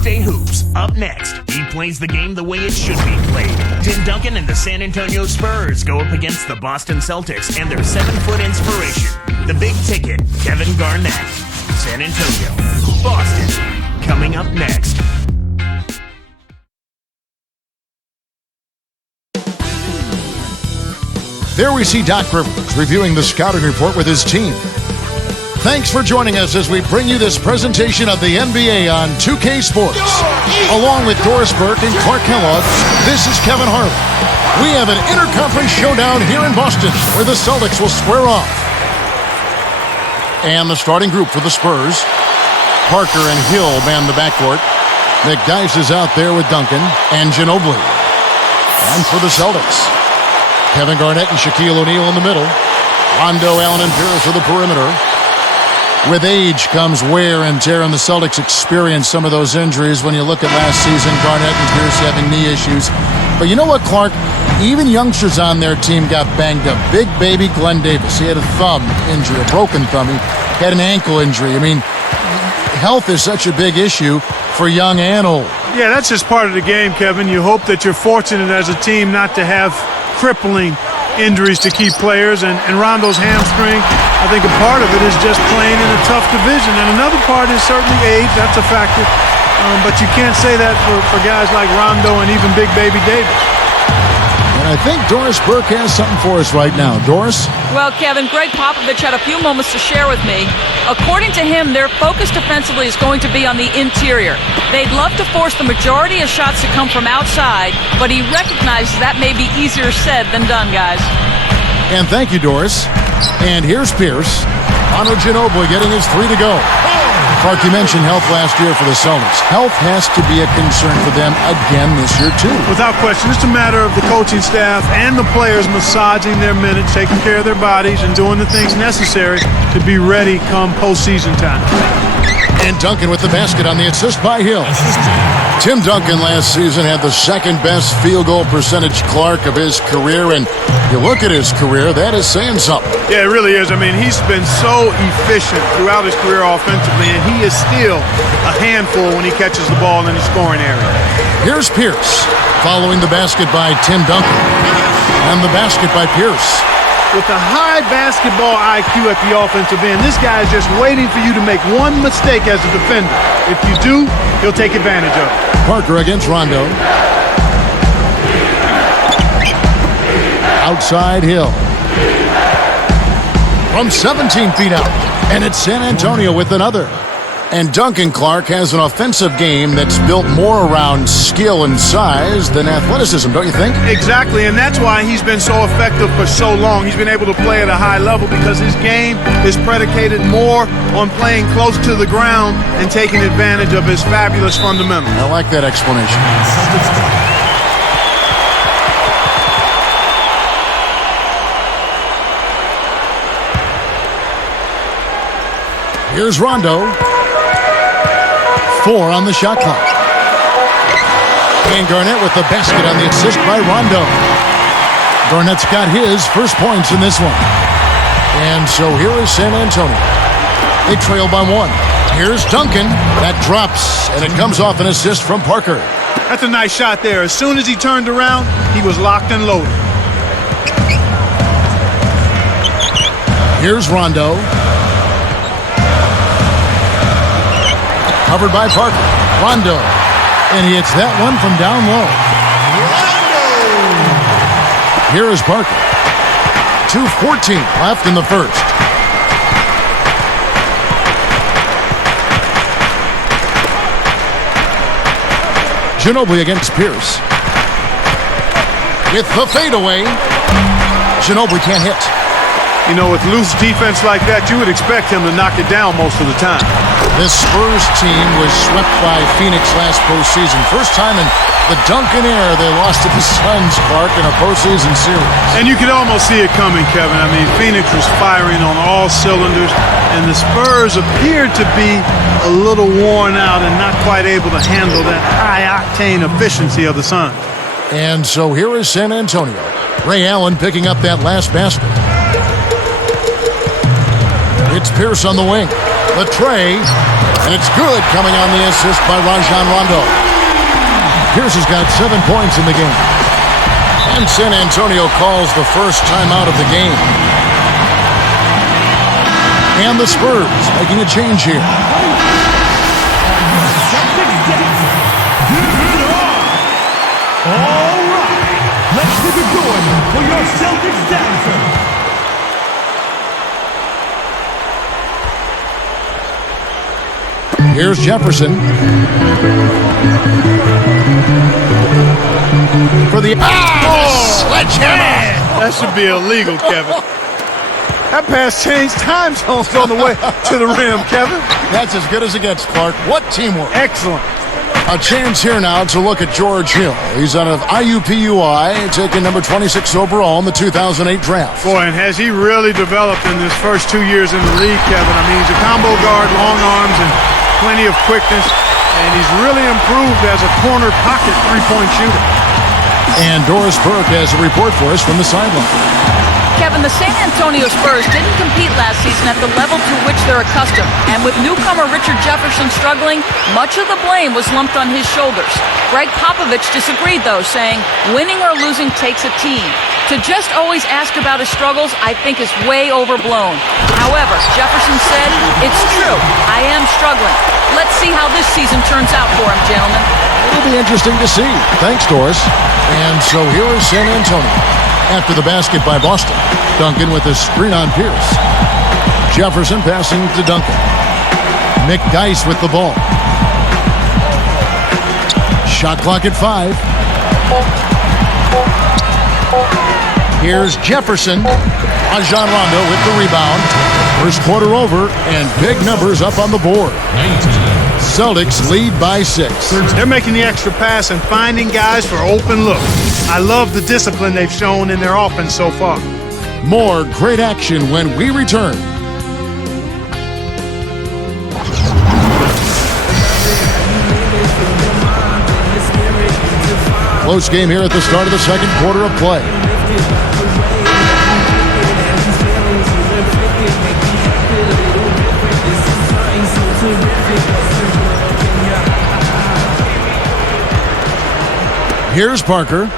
Tuesday Hoops. Up next, he plays the game the way it should be played. Tim Duncan and the San Antonio Spurs go up against the Boston Celtics and their 7-foot inspiration, the big ticket, Kevin Garnett. San Antonio, Boston, coming up next. There we see Doc Rivers reviewing the scouting report with his team. Thanks for joining us as we bring you this presentation of the NBA on 2K Sports. Along with Doris Burke and Clark Kellogg, this is Kevin Harlan. We have an interconference showdown here in Boston where the Celtics will square off. And the starting group for the Spurs. Parker and Hill man the backcourt. McDyess is out there with Duncan and Ginobili. And for the Celtics, Kevin Garnett and Shaquille O'Neal in the middle. Rondo, Allen, and Pierce for the perimeter. With age comes wear and tear, and the Celtics experienced some of those injuries when you look at last season. Garnett and Pierce having knee issues. But you know what, Clark? Even youngsters on their team got banged up. Big baby Glenn Davis, he had a thumb injury, a broken thumb. He had an ankle injury. I mean, health is such a big issue for young and old. Yeah, that's just part of the game, Kevin. You hope that you're fortunate as a team not to have crippling injuries to key players, and Rondo's hamstring, I think a part of it is just playing in a tough division, and another part is certainly age. That's a factor, but you can't say that for guys like Rondo and even Big Baby Davis. And I think Doris Burke has something for us right now. Doris? Well, Kevin, Greg Popovich had a few moments to share with me. According to him, their focus defensively is going to be on the interior. They'd love to force the majority of shots to come from outside, but he recognizes that may be easier said than done, guys. And thank you, Doris. And here's Pierce. Manu Ginobili getting his 3 to go. Clark, you mentioned health last year for the Celtics. Health has to be a concern for them again this year, too. Without question. It's a matter of the coaching staff and the players massaging their minutes, taking care of their bodies, and doing the things necessary to be ready come postseason time. And Duncan with the basket on the assist by Hill. Tim Duncan last season had the second-best field goal percentage, Clark, of his career. And you look at his career, that is saying something. Yeah, it really is. I mean, he's been so efficient throughout his career offensively, and he is still a handful when he catches the ball in the scoring area. Here's Pierce following the basket by Tim Duncan. And the basket by Pierce. With a high basketball IQ at the offensive end, this guy is just waiting for you to make one mistake as a defender. If you do, he'll take advantage of it. Parker against Rondo. Outside Hill. From 17 feet out. And it's San Antonio with another. And Duncan, Clark, has an offensive game that's built more around skill and size than athleticism, don't you think? Exactly, and that's why he's been so effective for so long. He's been able to play at a high level because his game is predicated more on playing close to the ground and taking advantage of his fabulous fundamentals. I like that explanation. Here's Rondo. 4 on the shot clock. And Garnett with the basket on the assist by Rondo. Garnett's got his first points in this one. And so here is San Antonio. They trail by 1. Here's Duncan. That drops, and it comes off an assist from Parker. That's a nice shot there. As soon as he turned around, he was locked and loaded. Here's Rondo. Covered by Parker. Rondo. And he hits that one from down low. Rondo! Here is Parker. 2:14 left in the first. Ginobili against Pierce. With the fadeaway. Ginobili can't hit. You know, with loose defense like that, you would expect him to knock it down most of the time. This Spurs team was swept by Phoenix last postseason. First time in the Duncan era they lost to the Suns, Clark, in a postseason series. And you could almost see it coming, Kevin. I mean, Phoenix was firing on all cylinders, and the Spurs appeared to be a little worn out and not quite able to handle that high-octane efficiency of the Suns. And so here is San Antonio. Ray Allen picking up that last basket. It's Pierce on the wing. The tray, and it's good, coming on the assist by Rajon Rondo. Pierce has got 7 points in the game. And San Antonio calls the first timeout of the game. And the Spurs making a change here. All right, let's get it going for your Celtics dancer. Here's Jefferson. For the sledgehammer. That should be illegal, Kevin. That pass changed time zones on the way to the rim, Kevin. That's as good as it gets, Clark. What teamwork. Excellent. A chance here now to look at George Hill. He's out of IUPUI, taking number 26 overall in the 2008 draft. Boy, and has he really developed in his first 2 years in the league, Kevin. I mean, he's a combo guard, long arms, and plenty of quickness. And he's really improved as a corner pocket three-point shooter. And Doris Burke has a report for us from the sideline. Kevin, the San Antonio Spurs didn't compete last season at the level to which they're accustomed. And with newcomer Richard Jefferson struggling, much of the blame was lumped on his shoulders. Greg Popovich disagreed, though, saying winning or losing takes a team. To just always ask about his struggles, I think, is way overblown. However, Jefferson said, it's true, I am struggling. Let's see how this season turns out for him, gentlemen. It'll be interesting to see. Thanks, Doris. And so here is San Antonio. After the basket by Boston, Duncan with a screen on Pierce. Jefferson passing to Duncan. McDyess with the ball. Shot clock at 5. Here's Jefferson. Rajon Rondo with the rebound. First quarter over, and big numbers up on the board. Celtics lead by 6. They're making the extra pass and finding guys for open looks. I love the discipline they've shown in their offense so far. More great action when we return. Close game here at the start of the second quarter of play. Here's Parker,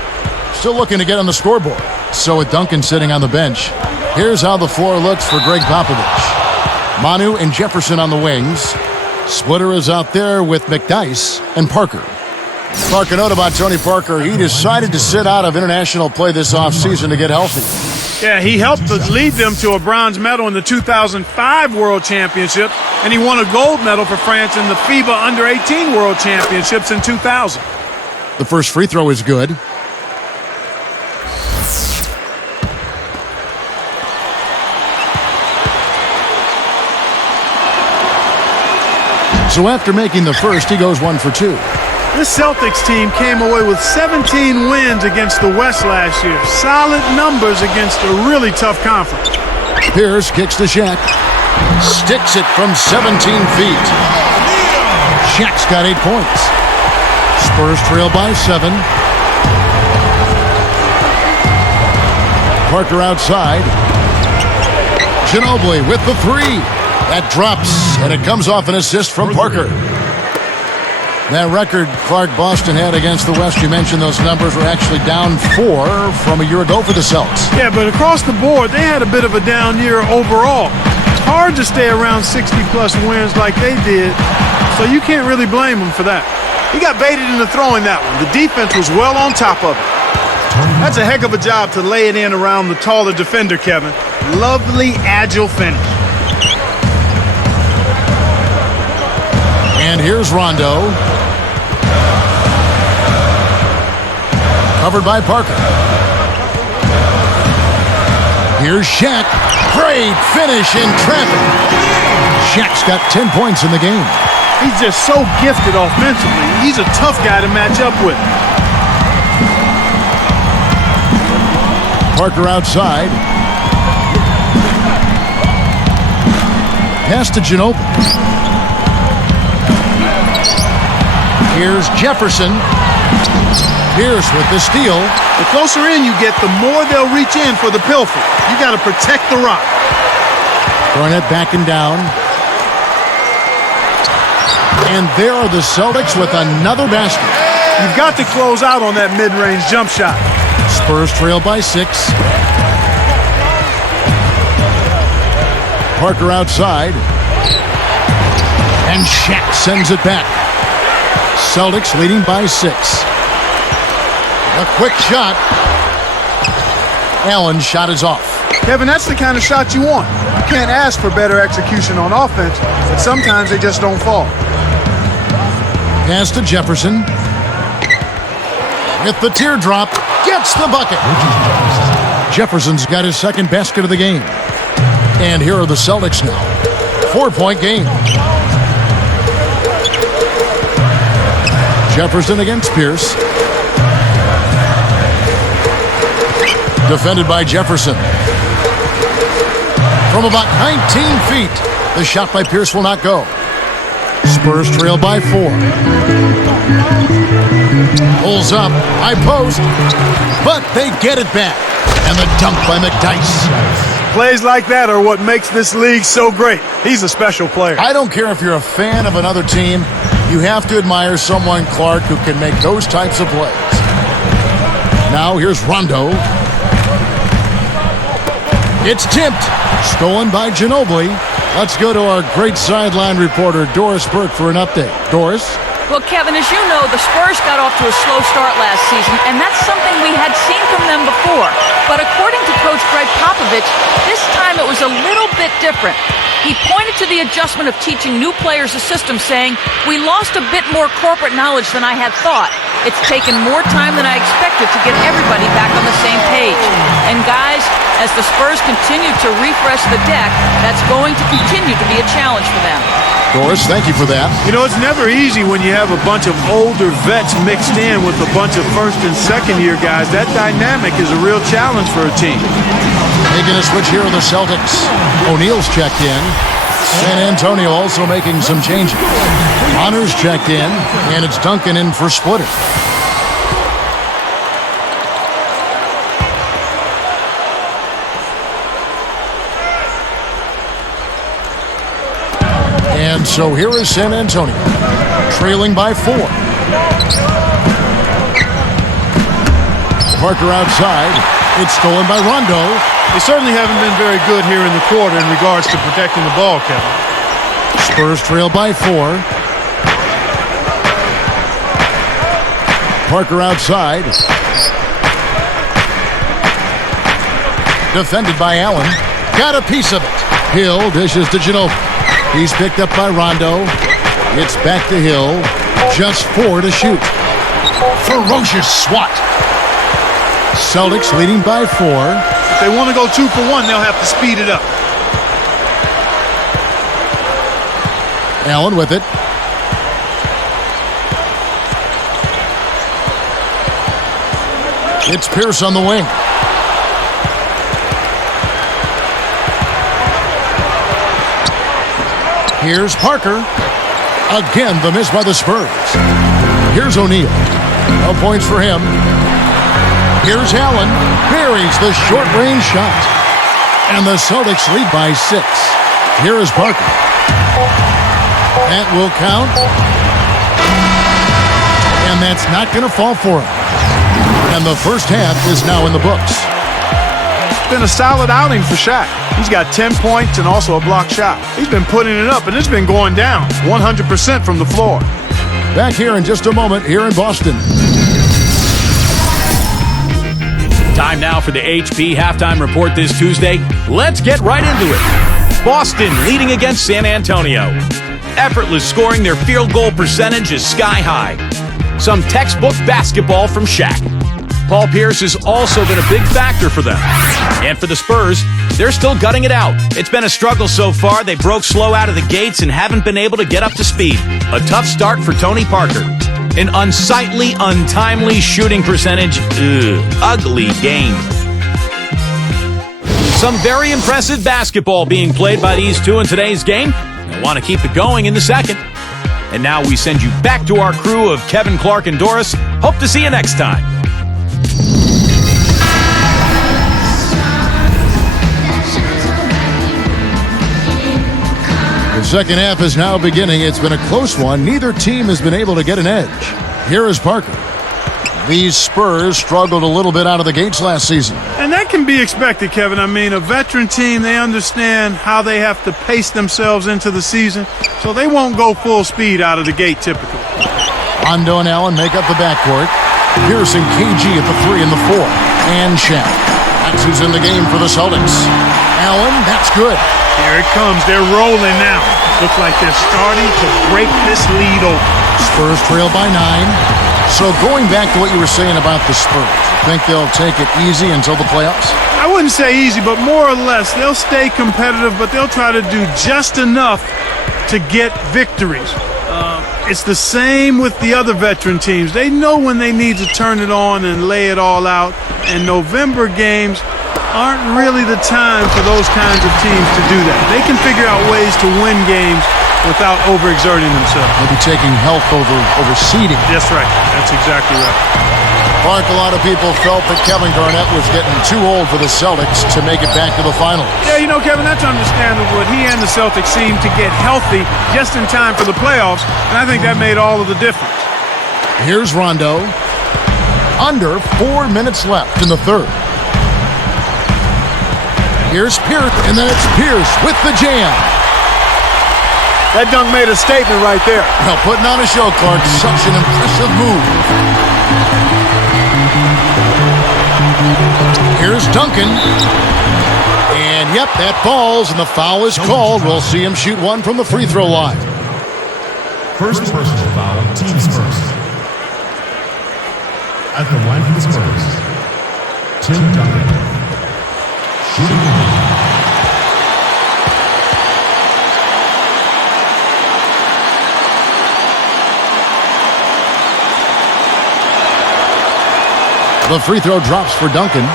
still looking to get on the scoreboard. So with Duncan sitting on the bench, here's how the floor looks for Greg Popovich. Manu and Jefferson on the wings. Splitter is out there with McDyess and Parker. Clark, a note about Tony Parker. He decided to sit out of international play this offseason to get healthy. Yeah, he helped lead them to a bronze medal in the 2005 World Championship, and he won a gold medal for France in the FIBA Under-18 World Championships in 2000. The first free throw is good. So after making the first, he goes 1 for 2. This Celtics team came away with 17 wins against the West last year. Solid numbers against a really tough conference. Pierce kicks to Shaq. Sticks it from 17 feet. Shaq's got 8 points. Spurs trail by 7. Parker outside. Ginobili with the 3. That drops, and it comes off an assist from Parker. That record Clark Boston had against the West, you mentioned those numbers were actually down 4 from a year ago for the Celtics. Yeah, but across the board, they had a bit of a down year overall. It's hard to stay around 60-plus wins like they did, so you can't really blame them for that. He got baited into throwing that one. The defense was well on top of it. That's a heck of a job to lay it in around the taller defender, Kevin. Lovely, agile finish. And here's Rondo. Covered by Parker. Here's Shaq. Great finish in traffic. Shaq's got 10 points in the game. He's just so gifted offensively. He's a tough guy to match up with. Parker outside. Pass to Ginobili. Here's Jefferson. Pierce with the steal. The closer in you get, the more they'll reach in for the pilfer. You got to protect the rock. Garnett backing down. And there are the Celtics with another basket. You've got to close out on that mid-range jump shot. Spurs trail by 6. Parker outside. And Shaq sends it back. Celtics leading by 6. A quick shot. Allen's shot is off. Kevin, that's the kind of shot you want. You can't ask for better execution on offense, but sometimes they just don't fall. Pass to Jefferson. With the teardrop, gets the bucket. Jefferson's got his second basket of the game. And here are the Celtics now. 4-point game. Jefferson against Pierce. Defended by Jefferson. From about 19 feet, the shot by Pierce will not go. Spurs trail by 4. Pulls up, high post, but they get it back. And the dunk by McDyess. Plays like that are what makes this league so great. He's a special player. I don't care if you're a fan of another team, you have to admire someone, Clark, who can make those types of plays. Now here's Rondo. It's tipped. Stolen by Ginobili. Let's go to our great sideline reporter, Doris Burke, for an update. Doris? Well, Kevin, as you know, the Spurs got off to a slow start last season, and that's something we had seen from them before. But according to Coach Greg Popovich, this time it was a little bit different. He pointed to the adjustment of teaching new players a system, saying, "We lost a bit more corporate knowledge than I had thought. It's taken more time than I expected to get everybody back on the same page." And guys, as the Spurs continue to refresh the deck, that's going to continue to be a challenge for them. Doris, thank you for that. You know, it's never easy when you have a bunch of older vets mixed in with a bunch of first and second year guys. That dynamic is a real challenge for a team. Making a switch here are the Celtics. O'Neal's checked in. San Antonio also making some changes. Honor's checked in, and it's Duncan in for Splitter. And so here is San Antonio, trailing by 4. Parker outside. It's stolen by Rondo. They certainly haven't been very good here in the quarter in regards to protecting the ball, Kevin. Spurs trail by 4. Parker outside. Defended by Allen. Got a piece of it. Hill dishes to Ginobili. He's picked up by Rondo. It's back to Hill. Just 4 to shoot. Ferocious swat. Celtics leading by 4. If they want to go 2 for 1, they'll have to speed it up. Allen with it. It's Pierce on the wing. Here's Parker. Again, the miss by the Spurs. Here's O'Neal. No points for him. Here's Allen. Buries the short-range shot. And the Celtics lead by 6. Here is Parker. That will count. And that's not going to fall for him. And the first half is now in the books. It's been a solid outing for Shaq. He's got 10 points and also a blocked shot. He's been putting it up, and it's been going down 100% from the floor. Back here in just a moment here in Boston. Time now for the HP Halftime Report this Tuesday. Let's get right into it. Boston leading against San Antonio. Effortless scoring, their field goal percentage is sky high. Some textbook basketball from Shaq. Paul Pierce has also been a big factor for them. And for the Spurs, they're still gutting it out. It's been a struggle so far. They broke slow out of the gates and haven't been able to get up to speed. A tough start for Tony Parker. An unsightly, untimely shooting percentage. Ugly game. Some very impressive basketball being played by these two in today's game. I want to keep it going in the second. And now we send you back to our crew of Kevin, Clark, and Doris. Hope to see you next time. The Second half is now beginning. It's been a close one. Neither team has been able to get an edge. Here is Parker. These Spurs struggled a little bit out of the gates last season. And that can be expected, Kevin. I mean, a veteran team, they understand how they have to pace themselves into the season, so they won't go full speed out of the gate typically. Rondo and Allen make up the backcourt. Pierce and KG at the 3 and the 4. And Shaq. That's who's in the game for the Celtics. Allen, that's good. Here it comes. They're rolling now. Looks like they're starting to break this lead open. Spurs trail by 9. So going back to what you were saying about the Spurs, think they'll take it easy until the playoffs? I wouldn't say easy, but more or less. They'll stay competitive, but they'll try to do just enough to get victories. It's the same with the other veteran teams. They know when they need to turn it on and lay it all out, and November games aren't really the time for those kinds of teams to do that. They can figure out ways to win games without overexerting themselves. Maybe taking health over seeding. That's right. That's exactly right. Mark, a lot of people felt that Kevin Garnett was getting too old for the Celtics to make it back to the finals. Yeah, you know, Kevin, that's understandable. He and the Celtics seemed to get healthy just in time for the playoffs, and I think that made all of the difference. Here's Rondo. Under 4 minutes left in the third. Here's Pierce, and then it's Pierce with the jam. That dunk made a statement right there. Well, putting on a show, Clark. Such an impressive move. Here's Duncan. And, yep, that falls, and the foul is called. We'll see him shoot one from the free throw line. First personal foul, team Spurs. At the line for the Spurs, Tim Duncan. Shooting. The free throw drops for Duncan.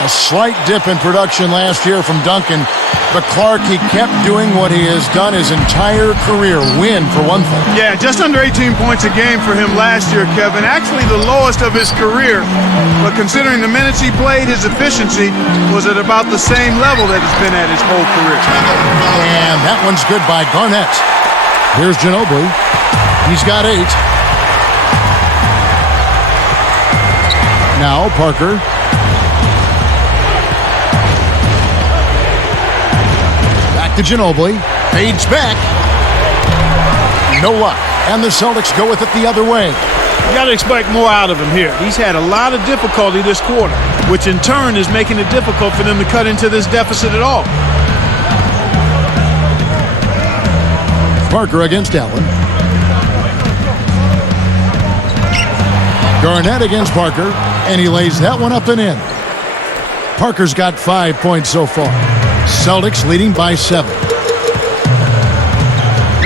A slight dip in production last year from Duncan, but Clark, he kept doing what he has done his entire career. Win, for one thing. Yeah, just under 18 points a game for him last year, Kevin. Actually the lowest of his career. But considering the minutes he played, his efficiency was at about the same level that it's been at his whole career. And that one's good by Garnett. Here's Ginobili. He's got 8. Now Parker. Back to Ginobili. Fades back. No luck. And the Celtics go with it the other way. You got to expect more out of him here. He's had a lot of difficulty this quarter, which in turn is making it difficult for them to cut into this deficit at all. Parker against Allen. Garnett against Parker, and he lays that one up and in. Parker's got 5 points so far. Celtics leading by 7.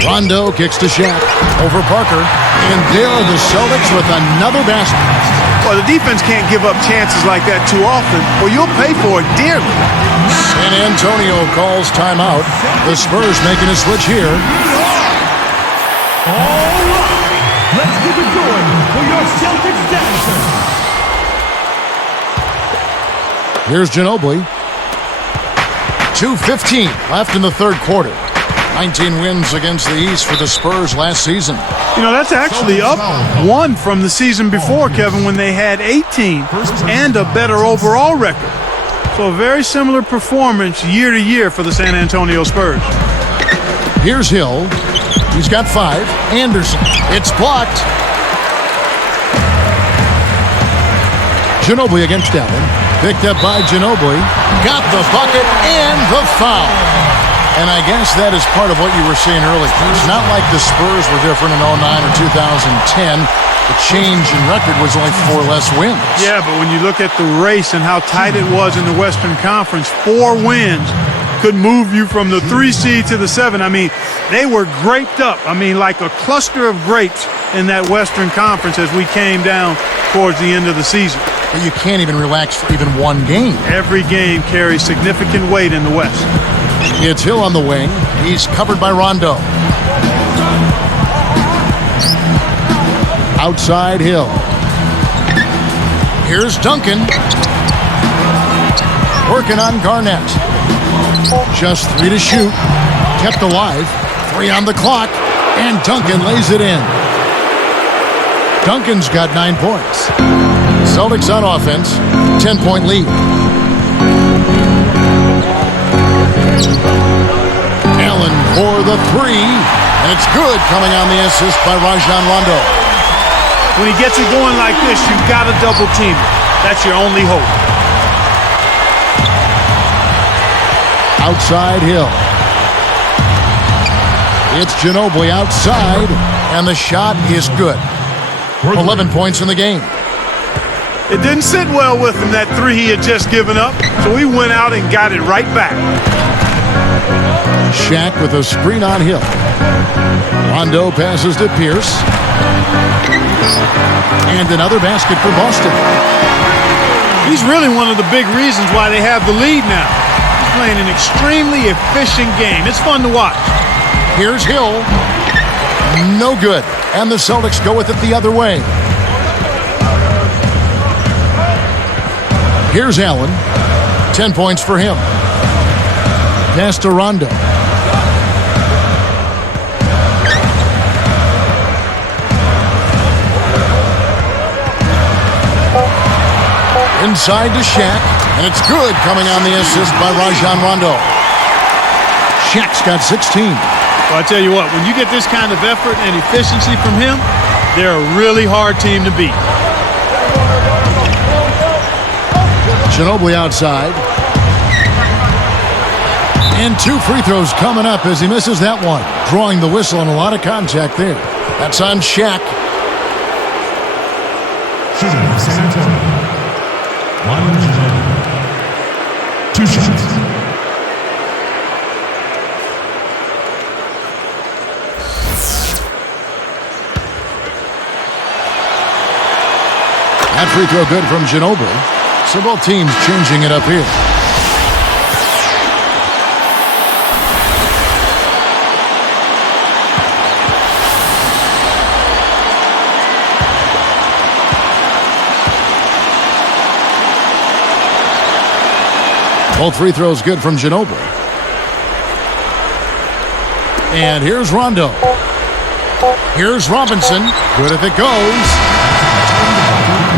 Rondo kicks to Shaq over Parker, and there are the Celtics with another basket. Well, the defense can't give up chances like that too often, or you'll pay for it dearly. San Antonio calls timeout. The Spurs making a switch here. Let's keep it going for your Celtics dancer. Here's Ginobili. 2:15 left in the third quarter. 19 wins against the East for the Spurs last season. You know, that's actually up 1 from the season before, Kevin, when they had 18 and a better overall record. So a very similar performance year to year for the San Antonio Spurs. Here's Hill. He's got 5. Anderson. It's blocked. Ginobili against Allen. Picked up by Ginobili. Got the bucket and the foul. And I guess that is part of what you were saying earlier. It's not like the Spurs were different in 09 or 2010. The change in record was only 4 less wins. Yeah, but when you look at the race and how tight it was in the Western Conference, 4 wins could move you from the 3 seed to the 7. I mean, they were graped up. I mean, like a cluster of grapes in that Western Conference as we came down towards the end of the season. But you can't even relax for even one game. Every game carries significant weight in the West. It's Hill on the wing. He's covered by Rondo. Outside Hill. Here's Duncan. Working on Garnett. Just 3 to shoot. Kept alive. 3 on the clock, and Duncan lays it in. Duncan's got 9 points. Celtics on offense, 10-point lead. Allen for the 3, and it's good, coming on the assist by Rajon Rondo. When he gets it going like this, you've got to double team it. That's your only hope. Outside Hill. It's Ginobili outside, and the shot is good. 11 points in the game. It didn't sit well with him, that 3 he had just given up, so he went out and got it right back. Shaq with a screen on Hill. Rondo passes to Pierce. And another basket for Boston. He's really one of the big reasons why they have the lead now. He's playing an extremely efficient game. It's fun to watch. Here's Hill. No good. And the Celtics go with it the other way. Here's Allen. 10 points for him. Pass to Rondo. Inside to Shaq, and it's good, coming on the assist by Rajon Rondo. Shaq's got 16. Well, I tell you what, when you get this kind of effort and efficiency from him, they're a really hard team to beat. Ginobili outside. And 2 free throws coming up as he misses that one. Drawing the whistle and a lot of contact there. That's on Shaq. Shooting for San Antonio. Manu Ginobili. 2 shots. That free throw good from Ginobili. So both teams changing it up here. Both free throws good from Ginobili. And here's Rondo. Here's Robinson. Good if it goes.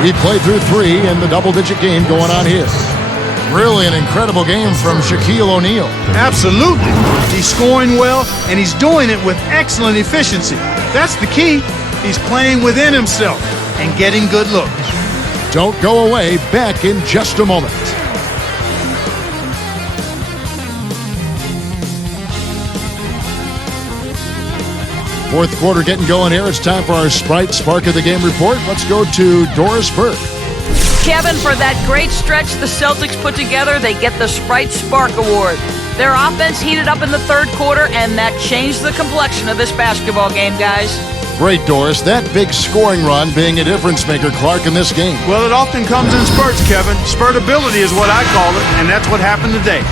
He played through 3 in the double-digit game going on here. Really an incredible game from Shaquille O'Neal. Absolutely. He's scoring well, and he's doing it with excellent efficiency. That's the key. He's playing within himself and getting good looks. Don't go away. Back in just a moment. Fourth quarter getting going here. It's time for our Sprite Spark of the Game report. Let's go to Doris Burke. Kevin, for that great stretch the Celtics put together, they get the Sprite Spark Award. Their offense heated up in the third quarter, and that changed the complexion of this basketball game, guys. Great, Doris. That big scoring run being a difference maker, Clark, in this game. Well, it often comes in spurts, Kevin. Spurtability is what I call it, and that's what happened today.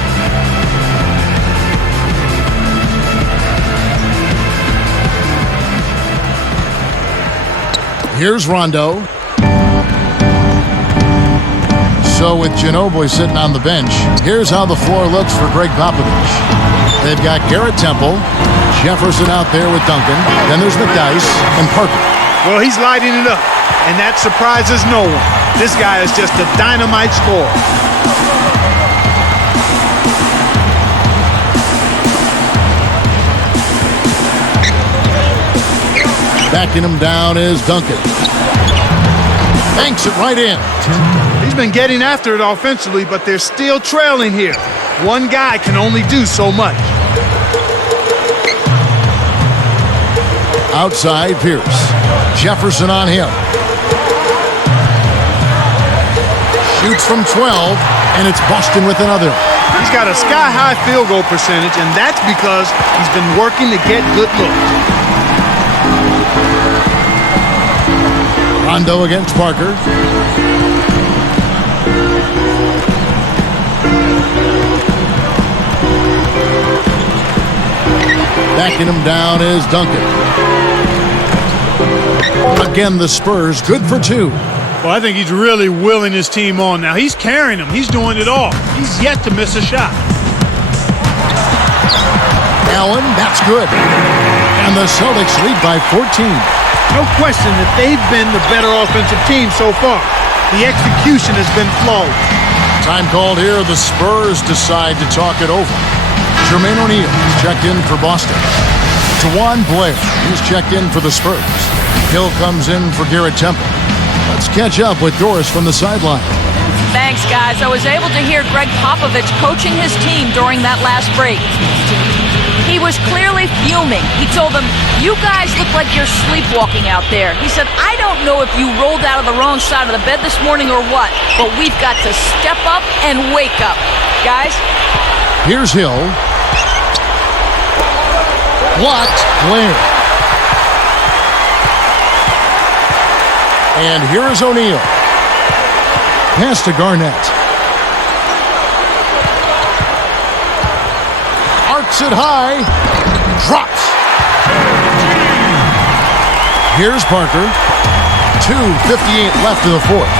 Here's Rondo. So with Ginobili sitting on the bench, here's how the floor looks for Greg Popovich. They've got Garrett Temple, Jefferson out there with Duncan. Then there's McDyess and Parker. Well, he's lighting it up, and that surprises no one. This guy is just a dynamite scorer. Backing him down is Duncan. Banks it right in. He's been getting after it offensively, but they're still trailing here. One guy can only do so much. Outside Pierce. Jefferson on him. Shoots from 12, and it's Boston with another. He's got a sky-high field goal percentage, and that's because he's been working to get good looks. Rondo against Parker. Backing him down is Duncan. Again, the Spurs good for 2. Well, I think he's really willing his team on now. He's carrying them. He's doing it all. He's yet to miss a shot. Allen, that's good. And the Celtics lead by 14. No question that they've been the better offensive team so far. The execution has been flawless. Time called here. The Spurs decide to talk it over. Jermaine O'Neal is checked in for Boston. Juwan Blair is checked in for the Spurs. Hill comes in for Garrett Temple. Let's catch up with Doris from the sideline. Thanks, guys. I was able to hear Greg Popovich coaching his team during that last break. He was clearly fuming. He told them, "You guys look like you're sleepwalking out there." He said, "I don't know if you rolled out of the wrong side of the bed this morning or what, but we've got to step up and wake up." Guys? Here's Hill. Blocked. Blair. And here is O'Neal. Pass to Garnett. Arcs it high. Drops. Here's Parker. 2:58 left in the fourth.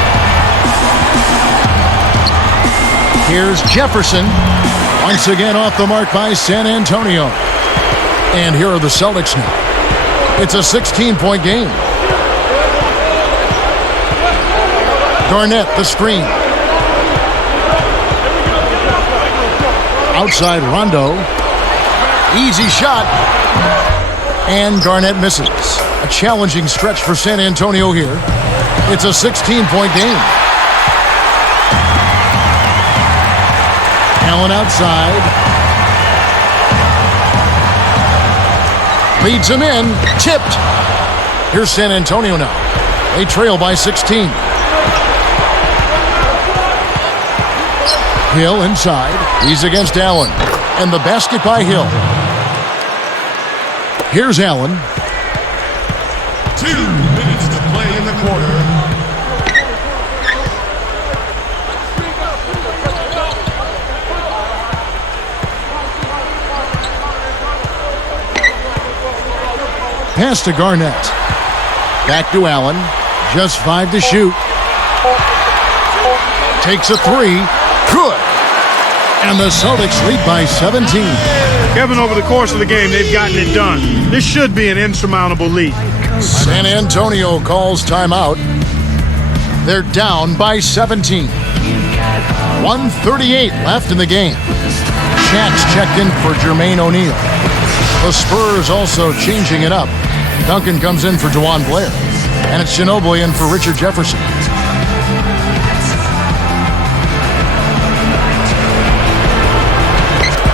Here's Jefferson. Once again off the mark by San Antonio. And here are the Celtics now. It's a 16-point game. Garnett, the screen. Outside Rondo. Easy shot. And Garnett misses. A challenging stretch for San Antonio here. It's a 16-point game. Allen outside. Leads him in. Tipped. Here's San Antonio now. They trail by 16. Hill inside. He's against Allen. And the basket by Hill. Here's Allen. 2 minutes to play in the quarter. Pass to Garnett. Back to Allen. Just 5 to shoot. Takes a 3. Good. And the Celtics lead by 17. Kevin, over the course of the game, they've gotten it done. This should be an insurmountable lead. San Antonio calls timeout. They're down by 17. 1:38 left in the game. Shaq's checked in for Jermaine O'Neal. The Spurs also changing it up. Duncan comes in for Juwan Blair. And it's Ginobili in for Richard Jefferson.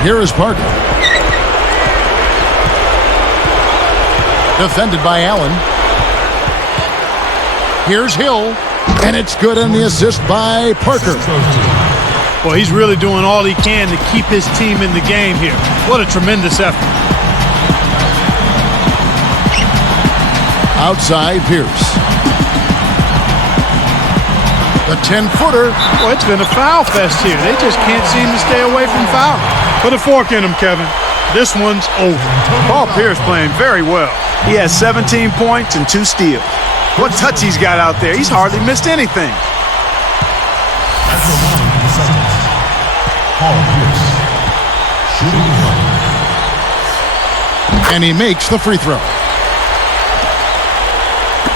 Here is Parker. Defended by Allen. Here's Hill. And it's good on the assist by Parker. Well, he's really doing all he can to keep his team in the game here. What a tremendous effort. Outside Pierce. The 10-footer. Well, it's been a foul fest here. They just can't seem to stay away from foul. Put a fork in him, Kevin. This one's over. Paul Pierce playing very well. He has 17 points and 2 steals. What touch he's got out there. He's hardly missed anything. That's the line for the Celtics. Paul Pierce. Shooting one. And he makes the free throw.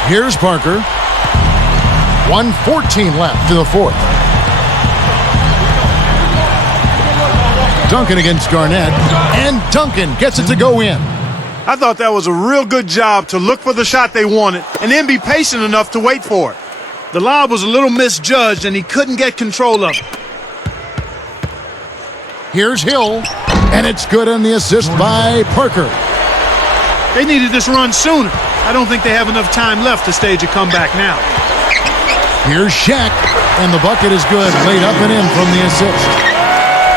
Here's Parker. 1:14 left to the fourth. Duncan against Garnett. And Duncan gets it to go in. I thought that was a real good job to look for the shot they wanted and then be patient enough to wait for it. The lob was a little misjudged and he couldn't get control of it. Here's Hill. And it's good on the assist by Parker. They needed this run sooner. I don't think they have enough time left to stage a comeback now. Here's Shaq. And the bucket is good. Laid up and in from the assist.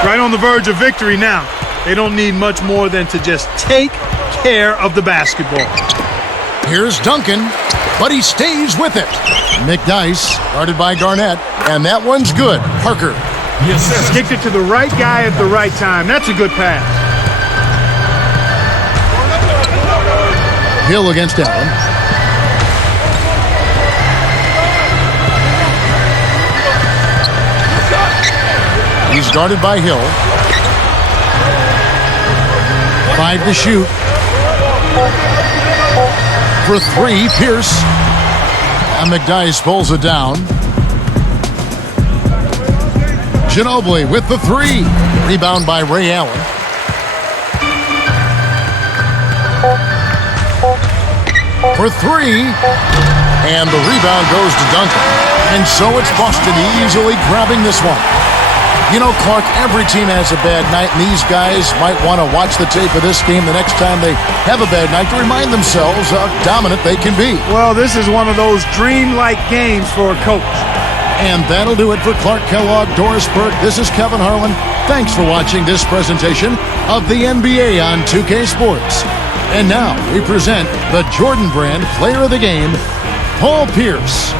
Right on the verge of victory now. They don't need much more than to just take care of the basketball. Here's Duncan, but he stays with it. McDyess, guarded by Garnett, and that one's good. Parker. Yes, sir. Kicked it to the right guy at the right time. That's a good pass. Hill against Allen. He's guarded by Hill. 5 to shoot. For 3, Pierce. And McDyess pulls it down. Ginobili with the 3. Rebound by Ray Allen. For 3. And the rebound goes to Duncan. And so it's Boston easily grabbing this one. You know, Clark, every team has a bad night, and these guys might want to watch the tape of this game the next time they have a bad night to remind themselves how dominant they can be. Well, this is one of those dreamlike games for a coach. And that'll do it for Clark Kellogg, Doris Burke. This is Kevin Harlan. Thanks for watching this presentation of the NBA on 2K Sports. And now we present the Jordan Brand Player of the Game, Paul Pierce.